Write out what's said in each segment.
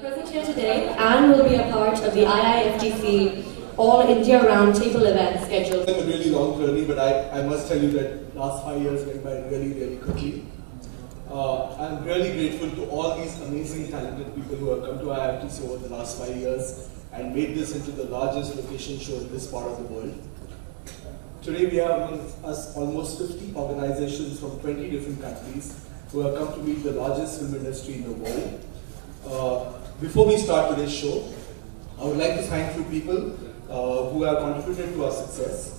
Present here today, Anne will be a part of the IIFTC All India Roundtable event scheduled. It's a really long journey, but I must tell you that last 5 years went by really quickly. I'm really grateful to all these amazing talented people who have come to IIFTC over the last 5 years and made this into the largest location show in this part of the world. Today we have among us almost 50 organizations from 20 different countries who have come to meet the largest film industry in the world. Before we start today's show, I would like to thank a few people who have contributed to our success.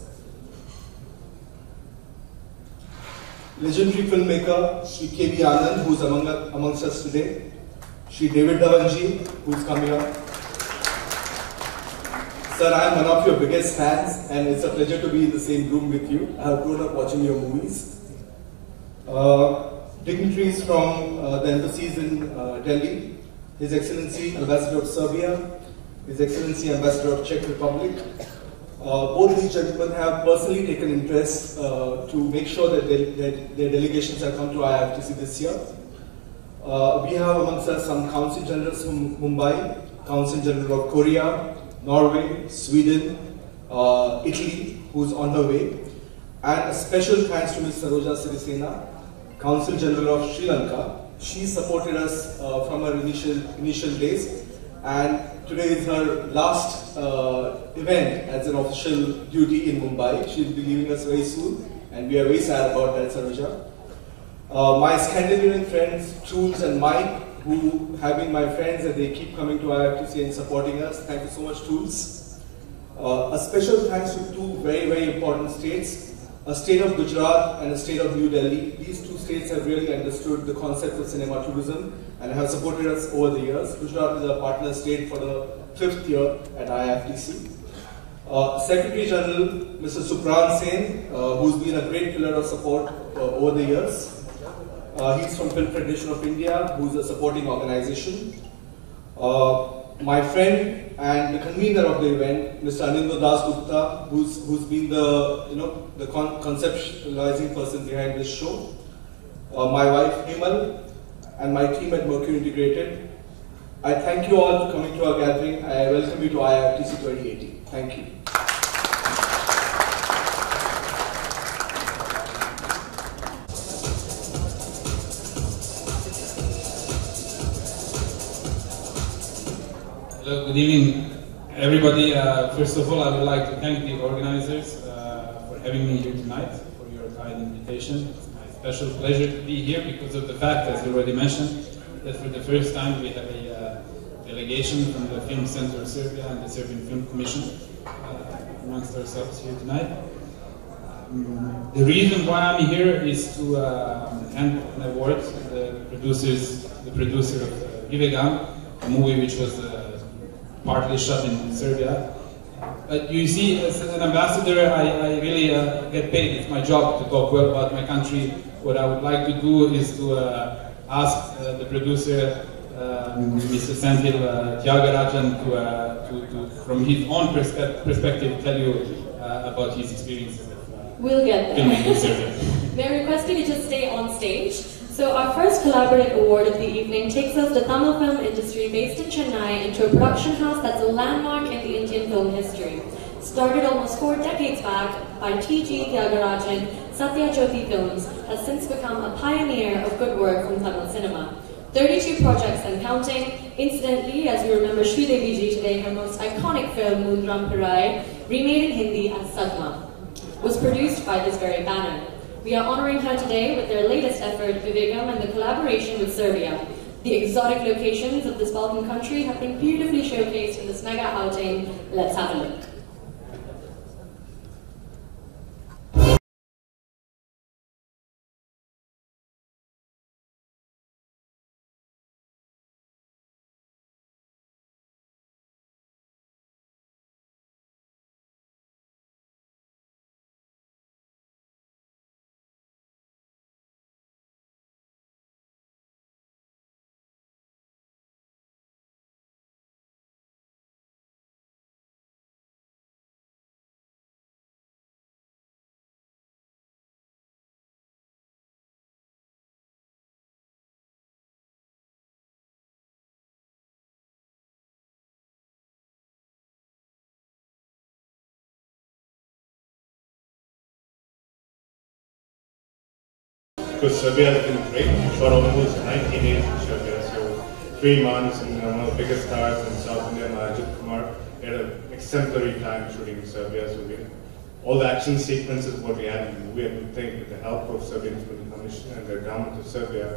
Legendary filmmaker Shri K.V. Anand, who is amongst us today. Shri David Dhawan ji, who is coming up. Sir, I am one of your biggest fans, and it's a pleasure to be in the same room with you. I have grown up watching your movies. Dignitaries from the embassies in Delhi, His Excellency Ambassador of Serbia, His Excellency Ambassador of Czech Republic. Both these gentlemen have personally taken interest to make sure that their delegations have come to IIFTC this year. We have amongst us some Council Generals from Mumbai, Council General of Korea, Norway, Sweden, Italy, who's on her way. And a special thanks to Ms. Saroja Sirisena, Council General of Sri Lanka. She supported us from her initial days, and today is her last event as an official duty in Mumbai. She'll be leaving us very soon, and we are very sad about that, Saroja. My Scandinavian friends, Truls and Mike, who have been my friends and they keep coming to IIFTC and supporting us. Thank you so much, Truls. A special thanks to two very important states, a state of Gujarat and a state of New Delhi. These two states have really understood the concept of cinema tourism and have supported us over the years. Gujarat is a partner state for the 5th year at IIFTC. Secretary General Mr. Supran Sen, who's been a great pillar of support over the years. He's from Film Federation of India, who's a supporting organization. My friend and the convener of the event, Mr. Anindra Das Gupta, who's been the conceptualizing person behind this show. My wife Himal and my team at Mercury Integrated. I thank you all for coming to our gathering. I welcome you to IIFTC 2018. Thank you. Hello, good evening, everybody. First of all, I would like to thank the organizers for having me here tonight, for your kind invitation. It's my special pleasure to be here because of the fact, as you already mentioned, that for the first time we have a delegation from the Film Center of Serbia and the Serbian Film Commission amongst ourselves here tonight. The reason why I'm here is to hand an award to the producer of Vivegam, a movie which was partly shot in Serbia. But you see, as an ambassador, I really get paid. It's my job to talk well about my country. What I would like to do is to ask the producer, Mr. Senthil Tyagarajan, to from his own perspective, tell you about his experiences We'll get filming in Serbia. May I request you to just stay on stage? So our first collaborative award of the evening takes us the Tamil film industry based in Chennai into a production house that's a landmark in the Indian film history. Started almost 4 decades back by T.G. Tyagarajan, Satya Jyoti Films has since become a pioneer of good work from Tamil cinema. 32 projects and counting. Incidentally, as we remember Sridevi ji today, her most iconic film, Moondram Pirai, remade in Hindi as Sadma, was produced by this very banner. We are honoring her today with their latest effort, Vivegam, and the collaboration with Serbia. The exotic locations of this Balkan country have been beautifully showcased in this mega outing. Let's have a look. course, Serbia has been great. We shot almost 90 days in Serbia, so 3 months, and one of the biggest stars in South India, Mahurats, had an exemplary time shooting in Serbia. So all the action sequences what we had in the movie, I would think with the help of Serbian Film Commission and their government of Serbia,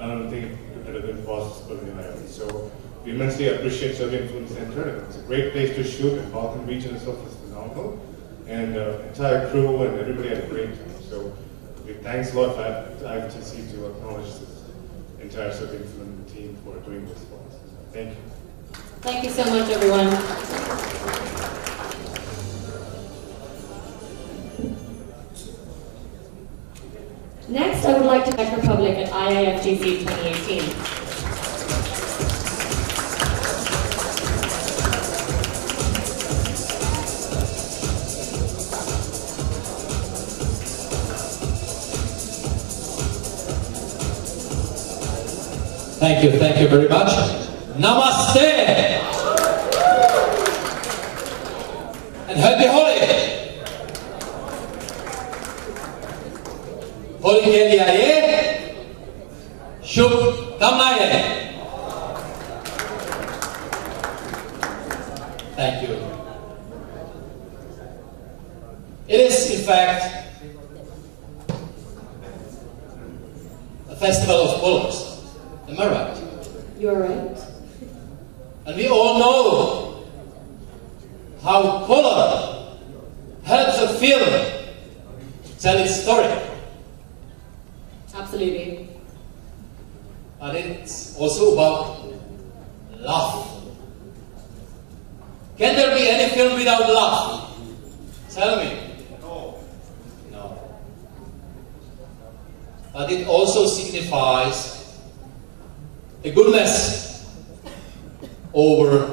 I don't think it would have been possible anywhere else. So we immensely appreciate Serbian Film Center. It's a great place to shoot, and Balkan region itself is phenomenal. And the entire crew and everybody had a great time. So thanks a lot for IIFTC to acknowledge this entire Serbian film team for doing this for us. Thank you. Thank you so much, everyone. Next, I would like to thank Republic at IIFTC 2018. Thank you very much. Namaste! And happy Holi! Holi ke liye aaye, shubh kamnaye. Thank you. It is, in fact, a festival of colors. Am I right? You're right. And we all know how color helps a film tell its story. Absolutely. But it's also about love. Can there be any film without love? Tell me. No. But it also signifies the goodness over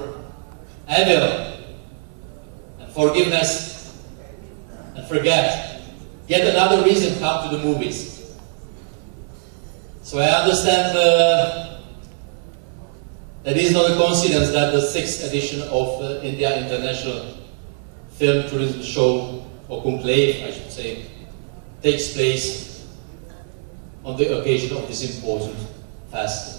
evil, and forgiveness and forget. Yet another reason to come to the movies. So I understand that it is not a coincidence that the 6th edition of India International Film Tourism Show, or Conclave I should say, takes place on the occasion of this important festival.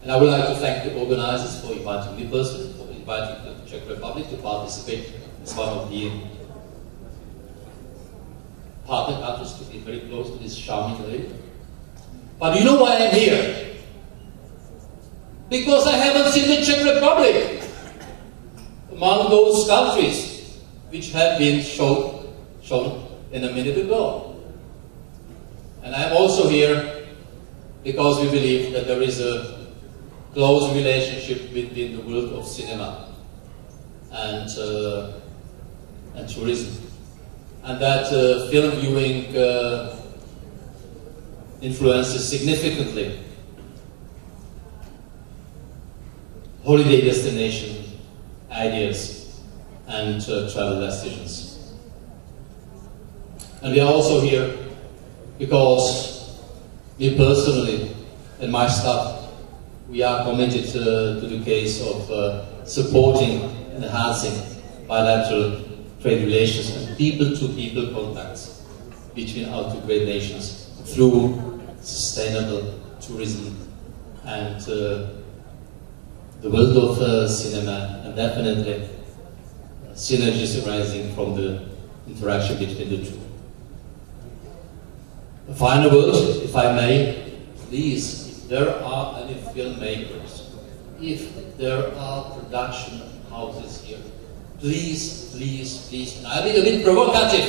And I would like to thank the organizers for inviting me personally, for inviting the Czech Republic to participate as one of the partner countries to be very close to this charming lady. But you know why I'm here? Because I haven't seen the Czech Republic among those countries which have been shown in a minute ago. And I'm also here because we believe that there is a close relationship between the world of cinema and tourism, and that film viewing influences significantly holiday destination ideas and travel decisions. And we are also here because me personally and my staff, we are committed to the case of supporting and enhancing bilateral trade relations and people-to-people contacts between our two great nations through sustainable tourism and the world of cinema, and definitely synergies arising from the interaction between the two. A final word, if I may, please. If there are any filmmakers, if there are production houses here, please, please, please, and I'll be a bit provocative,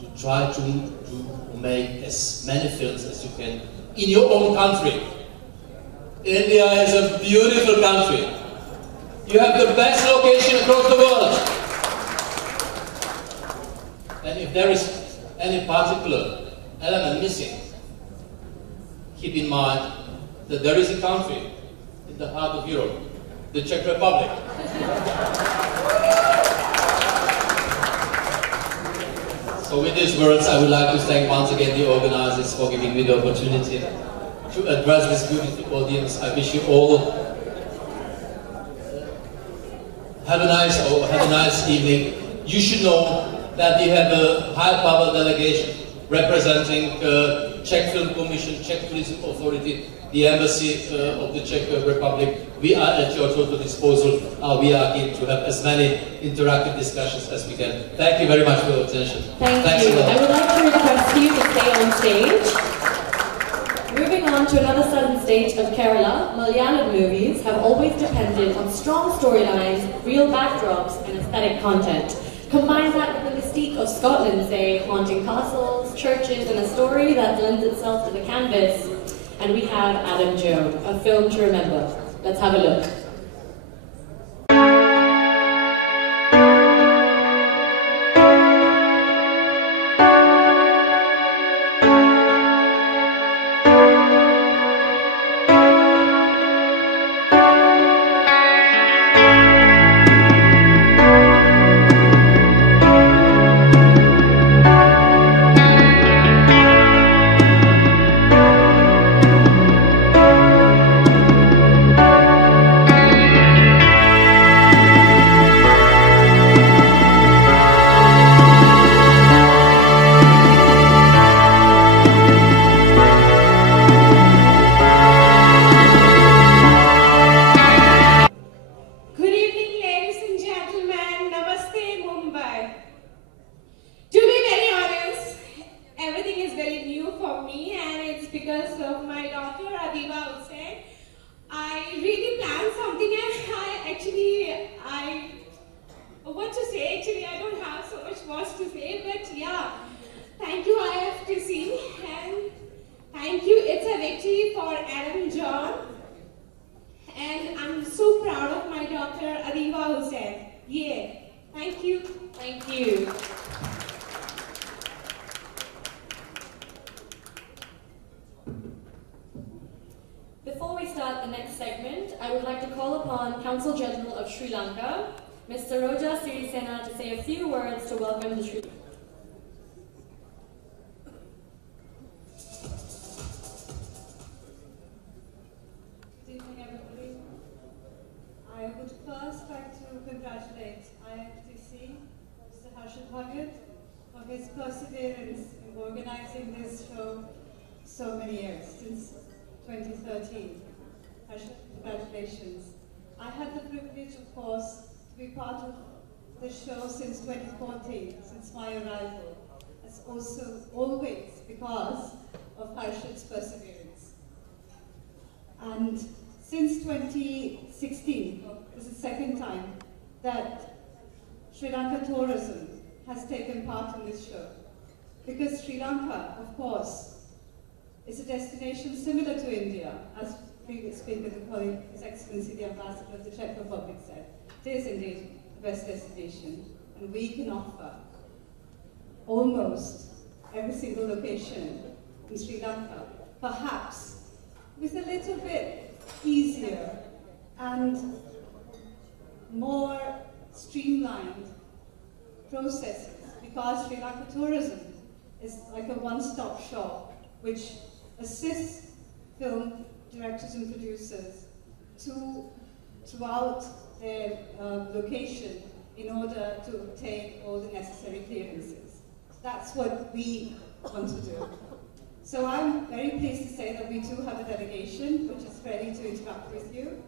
to try to make as many films as you can in your own country. India is a beautiful country. You have the best location across the world. And if there is any particular element missing, keep in mind that there is a country in the heart of Europe, the Czech Republic. So with these words, I would like to thank once again the organizers for giving me the opportunity to address this beautiful audience. I wish you all have a nice evening. You should know that we have a high-power delegation representing Czech Film Commission, Czech Tourism Authority, the Embassy of the Czech Republic. We are at your total disposal. We are here to have as many interactive discussions as we can. Thank you very much for your attention. Thanks you. I would like to request you to stay on stage. Moving on to another southern state of Kerala, Malayalam movies have always depended on strong storylines, real backdrops, and aesthetic content. Combine that with the mystique of Scotland, say, haunting castles, churches, and a story that lends itself to the canvas, and we have Adam Joe, a film to remember. Let's have a look. So many years, since 2013. Congratulations. I had the privilege, of course, to be part of the show since 2014, since my arrival. It's also always because of Harshit's perseverance. And since 2016, this is the second time that Sri Lanka tourism has taken part in this show. Because Sri Lanka, of course, is a destination similar to India, as previous speaker, His Excellency the Ambassador of the Czech Republic said. It is indeed the best destination, and we can offer almost every single location in Sri Lanka, perhaps with a little bit easier and more streamlined processes, because Sri Lanka tourism is like a one-stop shop which assists film directors and producers throughout their location in order to obtain all the necessary clearances. That's what we want to do. So I'm very pleased to say that we too have a delegation which is ready to interact with you,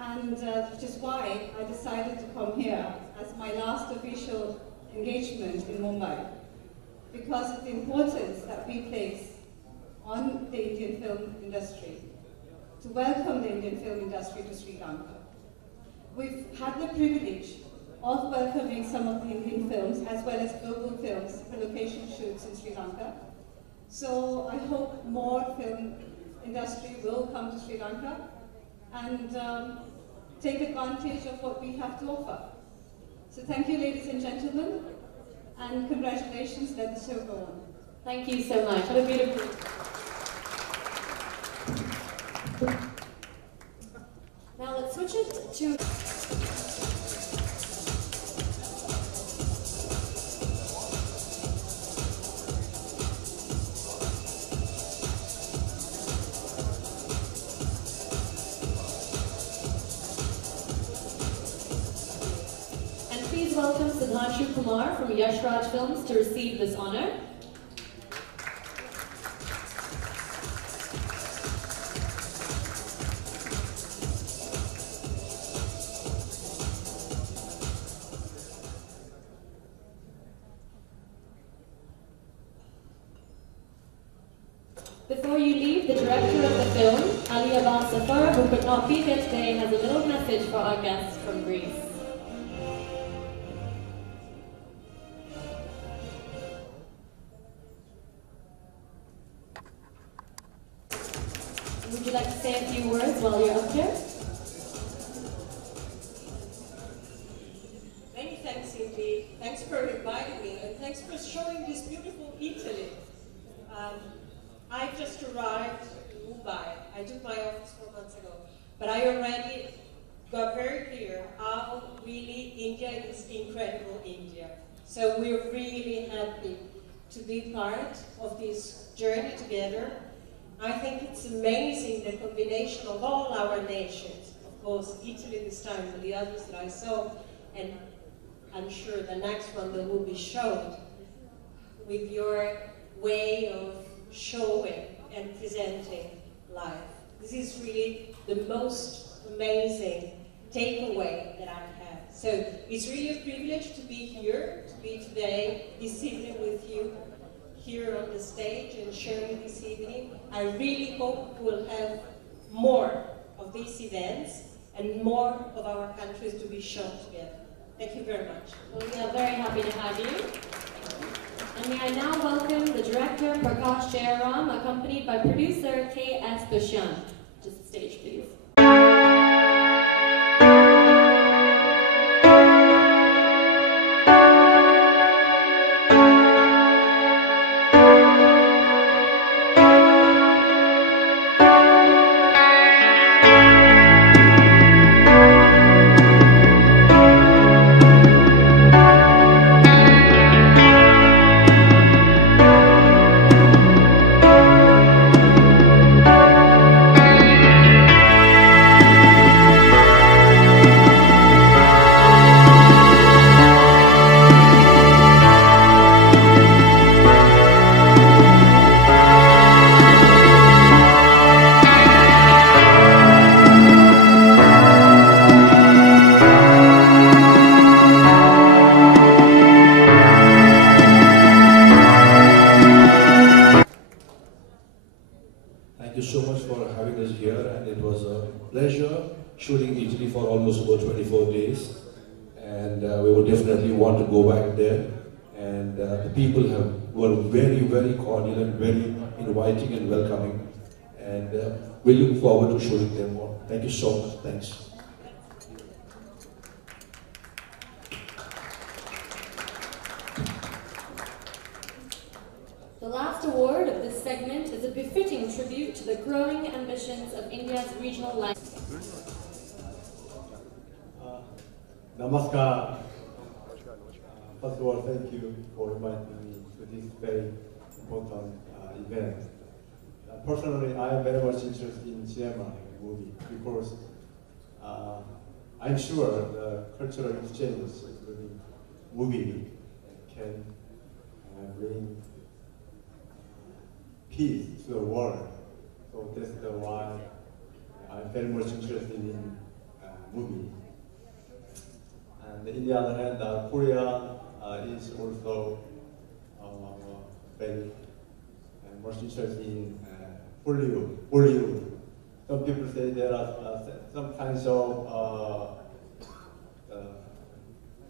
and which is why I decided to come here as my last official engagement in Mumbai, because of the importance that we place on the Indian film industry, to welcome the Indian film industry to Sri Lanka. We've had the privilege of welcoming some of the Indian films as well as global films for location shoots in Sri Lanka. So I hope more film industry will come to Sri Lanka and take advantage of what we have to offer. So thank you, ladies and gentlemen, and congratulations. Let the show go on. Thank you so much. Have a beautiful. Now let's switch it to. And please welcome Siddharth. Sudhanshu Kumar from Yash Raj Films to receive this honor. Before you leave, the director of the film, Ali Abbas Safar, who could not be here today, has a little message for our guests from Greece. Would you like to say a few words while you're up here? Many thanks indeed. Thanks for inviting me, and thanks for showing this beautiful Italy. I've just arrived in Mumbai. I took my office 4 months ago, but I already got very clear how really India is incredible India. So we're really happy to be part of this journey together. I think it's amazing the combination of all our nations. Of course, Italy this time, but the others that I saw, and I'm sure the next one that will be shown, with your way of showing and presenting life. This is really the most amazing takeaway that I've had. So it's really a privilege to be here, to be today, this evening with you, here on the stage and sharing this evening. I really hope we'll have more of these events and more of our countries to be shown together. Thank you very much. Well, we are very happy to have you. And may I now welcome the director, Prakash Jayaram, accompanied by producer K.S. Dushyant. To the stage, please. shooting Italy for almost about 24 days, and we would definitely want to go back there. And the people were very, very cordial and very inviting and welcoming, and we look forward to shooting them more. Thank you so much. Thanks. The last award of this segment is a befitting tribute to the growing ambitions of India's regional language. Namaskar. First of all, thank you for inviting me to this very important event. Personally, I am very much interested in cinema movie because I'm sure the cultural exchange, including movie, can bring peace to the world. So that's why I'm very much interested in movie. And in the other hand, Korea is also very much interested in Bollywood. Some people say there are some kinds of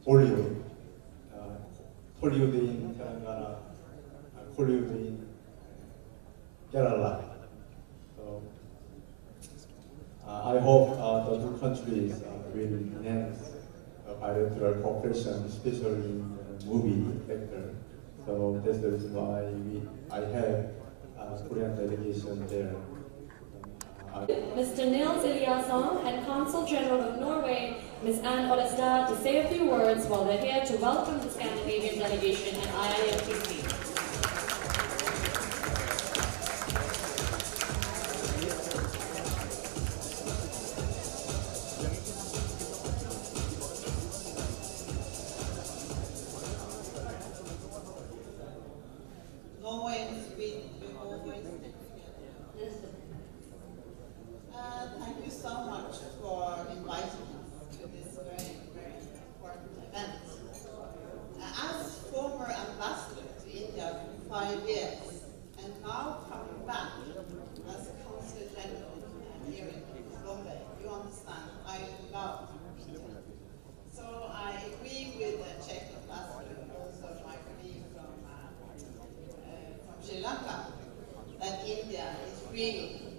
Bollywood. Hollywood in Telangana, Hollywood in Kerala. So I hope the two countries will enhance bilateral cooperation, especially in the movie sector. So that's the reason why I have a Korean delegation there. Mr. Nils Eliasson and Consul General of Norway, Ms. Anne Ollestad, to say a few words while they're here to welcome the Scandinavian delegation at IIFTC.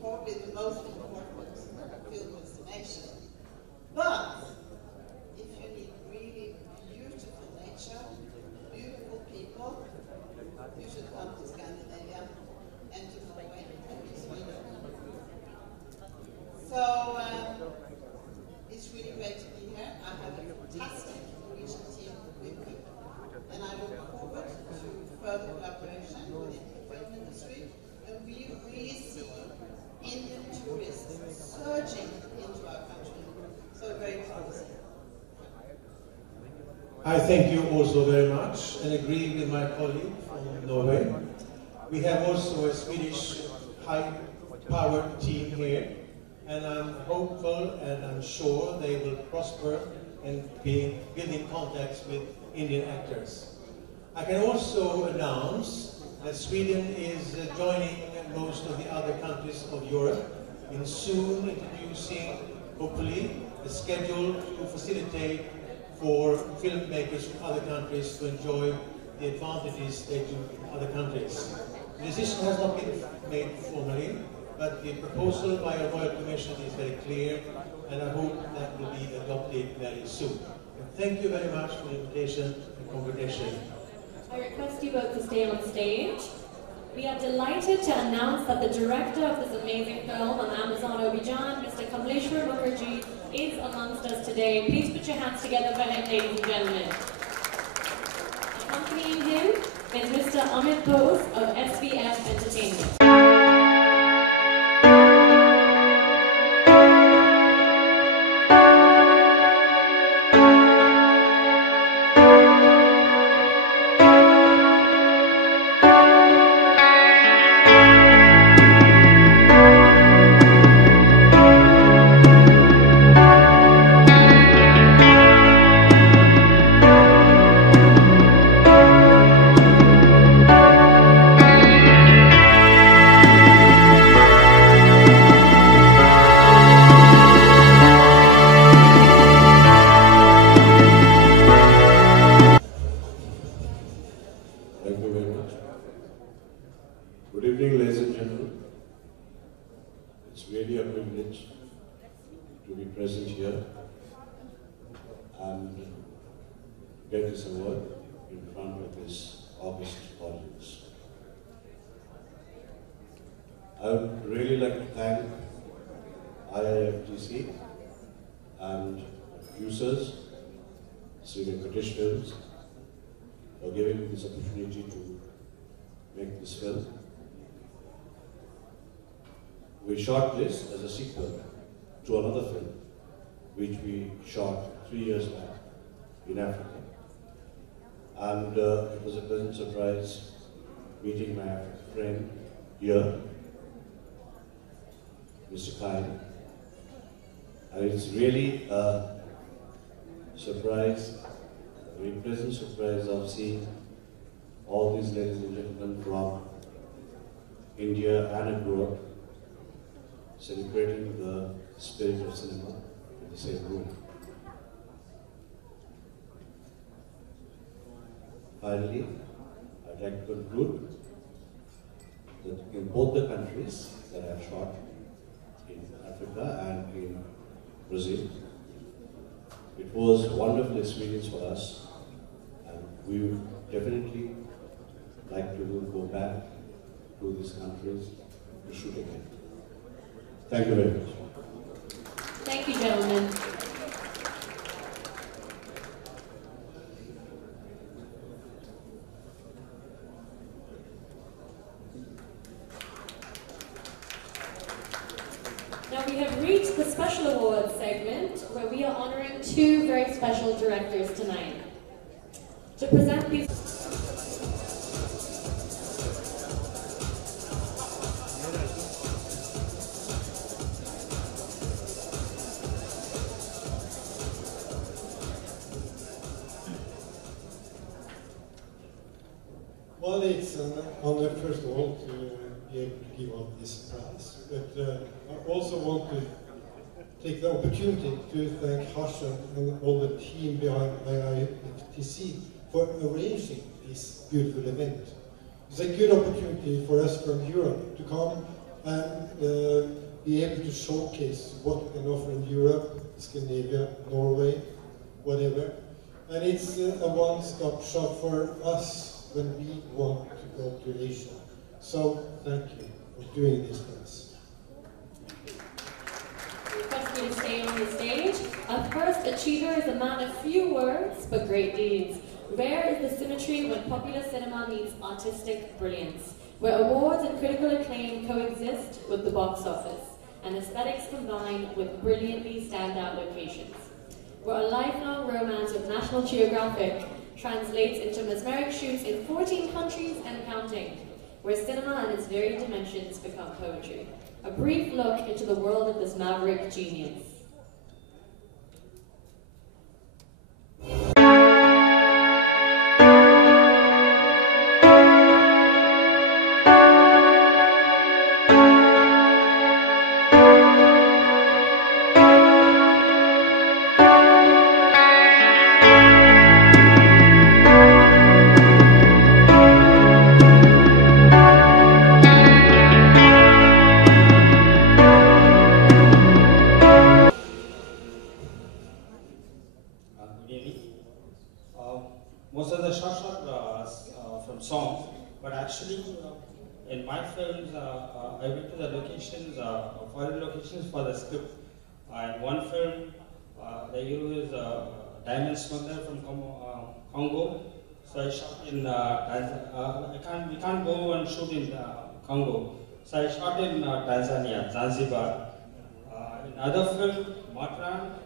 probably the most important film destination. But if you need really beautiful nature, beautiful people, you should come to Scandinavia and to Norway and to Sweden. So it's really great to be here. I have a fantastic Norwegian team with me, and I look forward to further collaboration within the film industry. And we really see Indian tourists surging into our country. So very promising. I thank you also very much and agree with my colleague from Norway. We have also a Swedish high-powered team here, and I'm hopeful and I'm sure they will prosper and be building contacts with Indian actors. I can also announce that Sweden is joining most of the other countries of Europe in soon introducing, hopefully, a schedule to facilitate for filmmakers from other countries to enjoy the advantages they do in other countries. The decision has not been made formally, but the proposal by our Royal Commission is very clear, and I hope that will be adopted very soon. And thank you very much for the invitation and congratulations. I request you both to stay on stage. We are delighted to announce that the director of this amazing film on Amazon Obijan, Mr. Kamleshwar Mukherjee, is amongst us today. Please put your hands together for him, ladies and gentlemen. Accompanying him is Mr. Amit Bose of SVF Entertainment. Get this award in front of this august audience. I would really like to thank IIFTC and producers, Sweden British Films, for giving me this opportunity to make this film. We shot this as a sequel to another film, which we shot 3 years back in Africa. And it was a pleasant surprise meeting my friend here, Mr. Kine. And it's really a surprise, a very pleasant surprise of seeing all these ladies and gentlemen from India and abroad celebrating the spirit of cinema in the same room. Finally, I'd like to conclude that in both the countries that I have shot, in Africa and in Brazil, it was a wonderful experience for us, and we would definitely like to go back to these countries to shoot again. Thank you very much. Thank you, gentlemen. Now we have reached the special awards segment where we are honoring two very special directors tonight. To present these Well, it's an honor, first of all, to be able to give out this prize. But I also want to take the opportunity to thank Harsha and all the team behind IIFTC for arranging this beautiful event. It's a good opportunity for us from Europe to come and to showcase what we can offer in Europe, Scandinavia, Norway, whatever. And it's a one-stop shop for us when we want to go to Asia. So thank you for doing this for us. Request me to stay on the stage. Our first achiever is a man of few words but great deeds. Rare is the symmetry when popular cinema meets artistic brilliance, where awards and critical acclaim coexist with the box office, and aesthetics combine with brilliantly standout locations. Where a lifelong romance with National Geographic translates into mesmeric shoots in 14 countries and counting, where cinema and its varied dimensions become poetry. A brief look into the world of this maverick genius. Most of the shots are from songs, but actually in my films I went to the locations, foreign locations for the script. In one film, the hero is a diamond smuggler from Congo, so I shot in we can't go and shoot in Congo, so I shot in Tanzania, Zanzibar. In other film, Matran,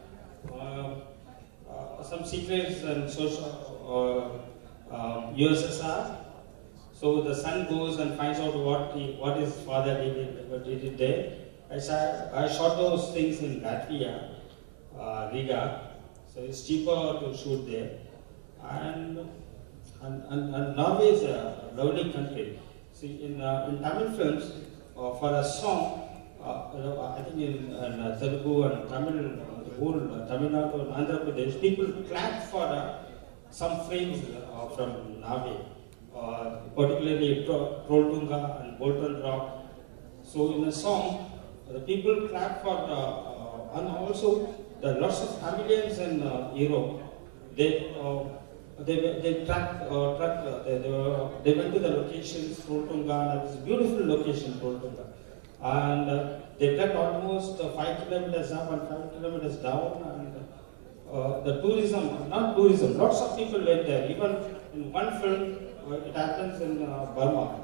some secrets and social USSR. So the son goes and finds out what his father did there. I shot those things in Latvia, Riga. So it's cheaper to shoot there. And Norway is a lovely country. See, in Tamil films, for a song, I think in Telugu and Tamil, the whole Tamil Nadu and Andhra Pradesh, people clap for some frames from Norway, particularly Trolltunga and Bolton Rock. So in a song, the people clap for, and also the lots of Tamilians in Europe, they went to the locations, Trolltunga, and it's a beautiful location, Trolltunga. And they trekked almost 5 kilometers up and 5 kilometers down, and the tourism, not tourism, lots of people went there. Even in one film, it happens in Burma.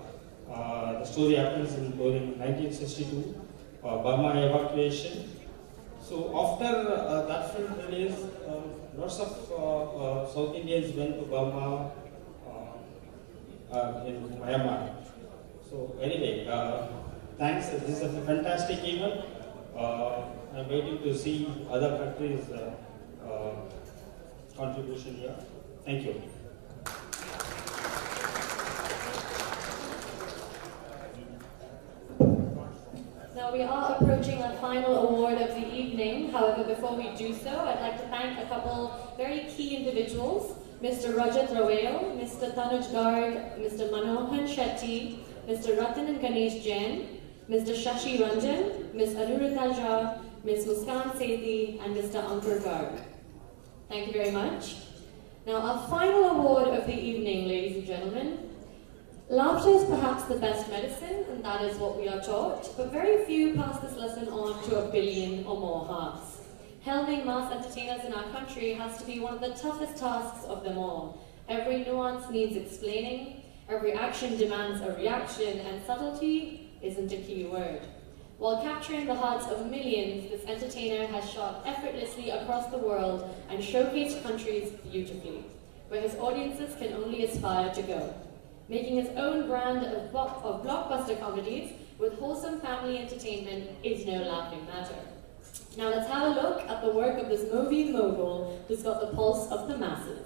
The story happens during 1962, Burma evacuation. So after that film release, lots of South Indians went to Burma in Myanmar. So anyway, thanks. This is a fantastic event. I'm waiting to see other countries' contribution here. Thank you. Now we are approaching our final award of the evening. However, before we do so, I'd like to thank a couple very key individuals, Mr. Rajat Rawale, Mr. Tanuj Garg, Mr. Manohan Shetty, Mr. Ratan and Ganesh Jain, Mr. Shashi Ranjan, Ms. Anuradha Jha, Ms. Muskan Sethi, and Mr. Ankur Garg. Thank you very much. Now, our final award of the evening, ladies and gentlemen. Laughter is perhaps the best medicine, and that is what we are taught, but very few pass this lesson on to 1 billion or more hearts. Helming mass entertainers in our country has to be one of the toughest tasks of them all. Every nuance needs explaining, every action demands a reaction, and subtlety isn't a key word. While capturing the hearts of millions, this entertainer has shot effortlessly across the world and showcased countries beautifully, where his audiences can only aspire to go. Making his own brand of blockbuster comedies with wholesome family entertainment is no laughing matter. Now let's have a look at the work of this movie mogul who's got the pulse of the masses.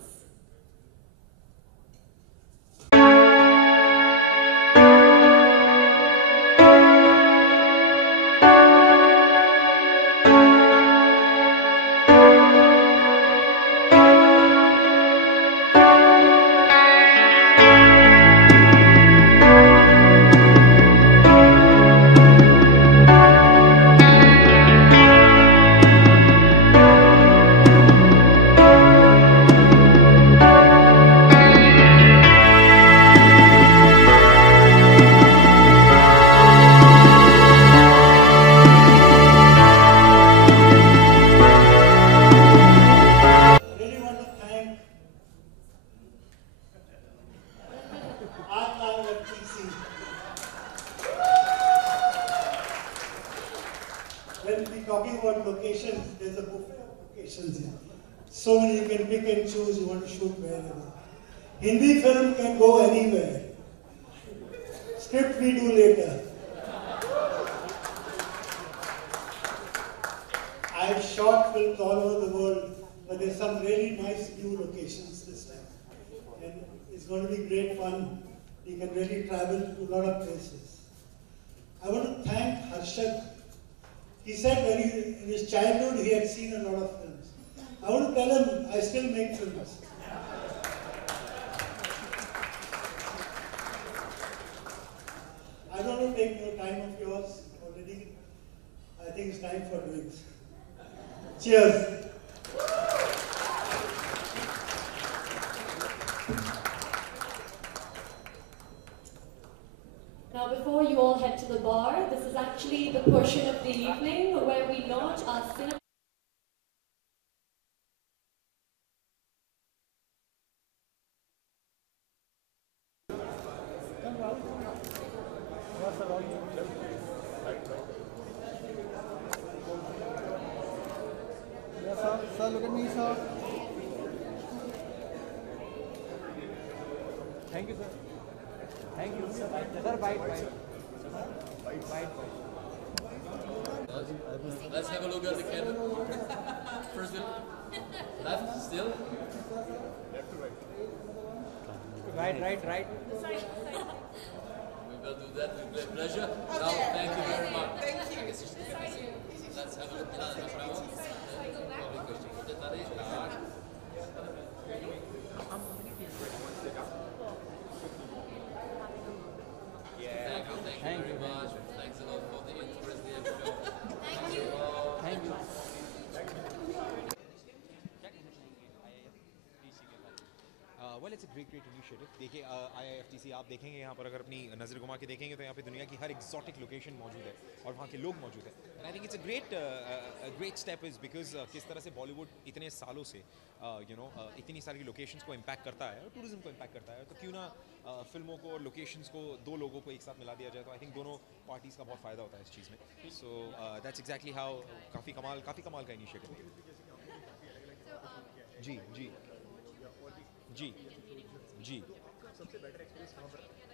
when we're talking about locations, there's a buffet of locations here. So many you can pick and choose, you want to shoot wherever. Hindi film can go anywhere. Script we do later. I've shot films all over the world, but there's some really nice new locations this time. And it's going to be great fun. You can really travel to a lot of places. I want to thank Harshad. He said that in his childhood he had seen a lot of films. I want to tell him I still make films. I don't want to take more time of yours already. I think it's time for drinks. Cheers. Now, before you all head to the bar, this is actually the portion of the evening where we launch our cinema. Sir, look at me, sir. Thank you, sir. Thank you, sir. Sir, bite. Let's have a look at the camera. First left, still. Left to right. Right. We will do that with great pleasure. Now, thank you very much. Thank you. Let's have a look at the camera. Thank you very much. Thanks a lot for the interest in the show. Thank you. Thank you. Well, it's a great initiative. देखिए IIFTC आप देखेंगे यहाँ पर अगर अपनी नज़र घुमा के देखेंगे तो यहाँ पे दुनिया की हर exotic location मौजूद है और वहाँ के लोग मौजूद हैं. And I think it's a great step is because किस तरह से Bollywood इतने सालों से इतनी सारी locations को impact करता है और tourism को impact करता है तो क्यों ना फिल्मों को और locations को दो लोगों को एक साथ मिला दिया जाए तो I think दोनों parties का बहुत फ़ायदा होता है इस चीज़ में. So that's exactly how काफ़ी कमाल का initiative है. जी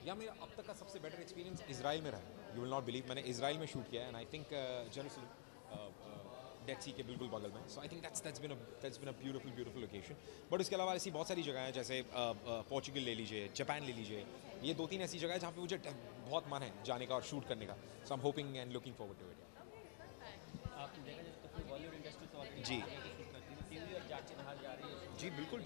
या मेरा अब तक का सबसे बेटर एक्सपीरियंस इजराइल में रहा है. यू विल नॉट बिलीव मैंने इजराइल में शूट किया है and I think Jerusalem Dead Sea के बिल्कुल बगल में. So I think that's been a beautiful location. But उसके अलावा ऐसी बहुत सारी जगह हैं जैसे पोर्चुगल ले लीजिए, जापान ले लीजिए. ये 2-3 ऐसी जगह है जहाँ पे मुझे बहुत मन है जाने का और शूट करने का. So I am hoping and looking forward to it. जी बिल्कुल.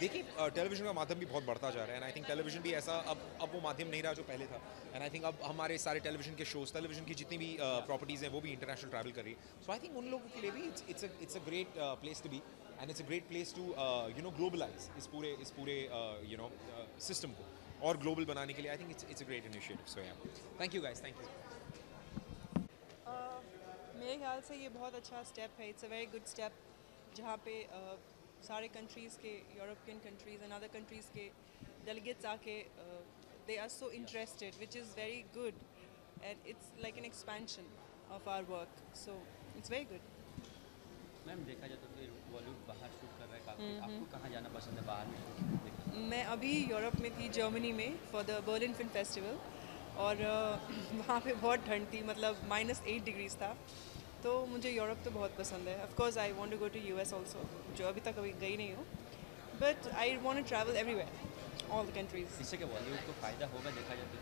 देखिए टेलीविज़न का माध्यम भी बहुत बढ़ता जा रहा है एंड आई थिंक टेलीविज़न भी ऐसा अब वो माध्यम नहीं रहा जो पहले था. एंड आई थिंक अब हमारे सारे टेलीविज़न के शोज़, टेलीविज़न की जितनी भी प्रॉपर्टीज़ हैं वो भी इंटरनेशनल ट्रैवल कर रही है. सो आई थिंक उन लोगों के लिए भी it's a great place to be and it's a great place to globalise इस पूरे सिस्टम को और ग्लोबल बनाने के लिए. I think it's a great initiative. So yeah thank you guys. Thank you. मेरे ख्याल से ये बहुत अच्छा स्टेप है. It's a very good step जहाँ पे सारे कंट्रीज़ के, European countries and other countries के डेलीगेट्स आके they are so interested which is very good and it's like an expansion of our work. So it's very good. Ma'am देखा जाए तो बॉलीवुड बाहर शूट कर रहा है काफ़ी. आपको कहाँ जाना पसंद है बाहर में? मैं अभी यूरोप में थी, जर्मनी में for the Berlin film festival और वहाँ पे बहुत ठंड थी, मतलब -8 डिग्रीज था. तो मुझे यूरोप तो बहुत पसंद है. Of course I want to go to US also, जो अभी तक कभी गई नहीं हूँ. But I want to travel everywhere, all the countries. इससे क्या बॉलीवुड को फ़ायदा होगा देखा जाए तो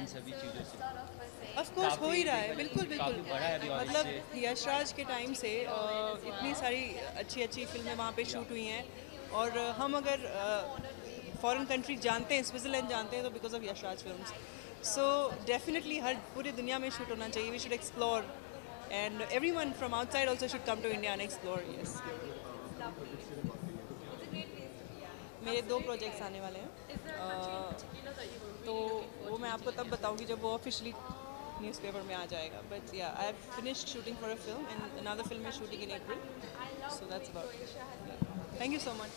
इन सभी चीज़ों से? ऑफ कोर्स हो ही रहा है. बिल्कुल. मतलब यशराज के टाइम से इतनी सारी अच्छी फिल्में वहाँ पे शूट हुई हैं और हम अगर फॉरेन कंट्री जानते हैं, स्विट्ज़रलैंड जानते हैं तो because of Yash Raj films. So definitely हर पूरी दुनिया में शूट होना चाहिए. We should explore and everyone from outside also should come to India and explore. Yes. मेरे 2 प्रोजेक्ट्स आने वाले हैं तो वो मैं आपको तब बताऊंगी जब वो ऑफिशियली न्यूज़पेपर में आ जाएगा. बट या I have finished shooting for a film and another film is shooting in April. So that's about it. Thank you so much.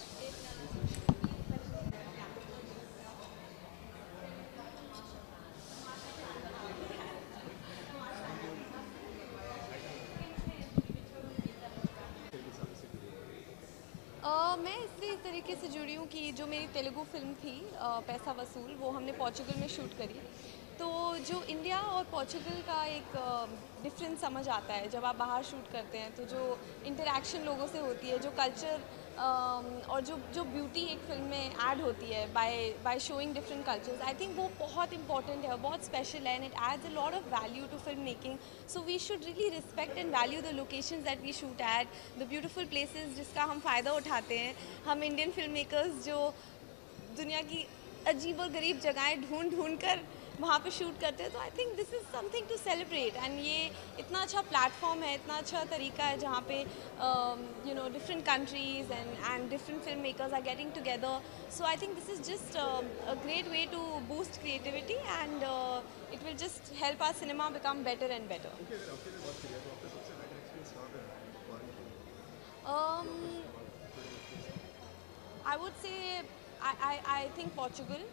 तरीके से जुड़ी हूँ कि जो मेरी तेलुगु फिल्म थी पैसा वसूल, वो हमने पोर्चुगल में शूट करी। तो जो इंडिया और पोर्चुगल का एक डिफरेंस समझ आता है जब आप बाहर शूट करते हैं, तो जो इंटरेक्शन लोगों से होती है, जो कल्चर और जो ब्यूटी एक फिल्म में ऐड होती है by showing different cultures, I think वो बहुत इंपॉर्टेंट है, बहुत स्पेशल है, and it aids a lot of value to film making. So we should really respect and value the locations that we shoot at, the beautiful places जिसका हम फ़ायदा उठाते हैं। हम इंडियन फिल्म मेकर्स जो दुनिया की अजीब और गरीब जगहें ढूंढ कर वहाँ पे शूट करते हैं, तो I think this is something to celebrate. And ये इतना अच्छा प्लेटफॉर्म है, इतना अच्छा तरीका है जहाँ पे you know different countries and different film makers are getting together. So I think this is just a great way to boost creativity and it will just help our cinema become better and better. I would say I think Portugal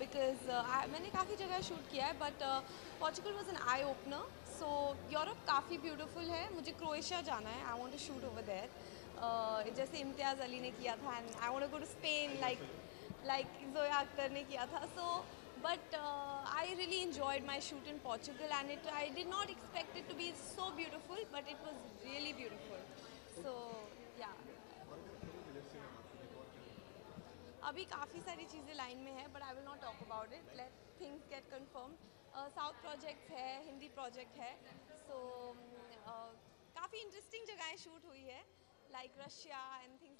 because मैंने काफ़ी जगह shoot किया है, but Portugal was an eye opener. So Europe काफ़ी beautiful है, मुझे Croatia जाना है, I want to shoot over there. जैसे इम्तियाज़ अली ने किया था, and I want to go to Spain like Zoya Akhtar ने किया था. So but I really enjoyed my shoot in Portugal, and I did not expect it to be so beautiful, but it was really beautiful. So yeah. अभी काफ़ी सारी चीज़ें line में है, but I will not talk about it, let things get confirm. South project है, Hindi project है, सो काफ़ी interesting जगहें शूट हुई है, लाइक रशिया एंड थिंग्स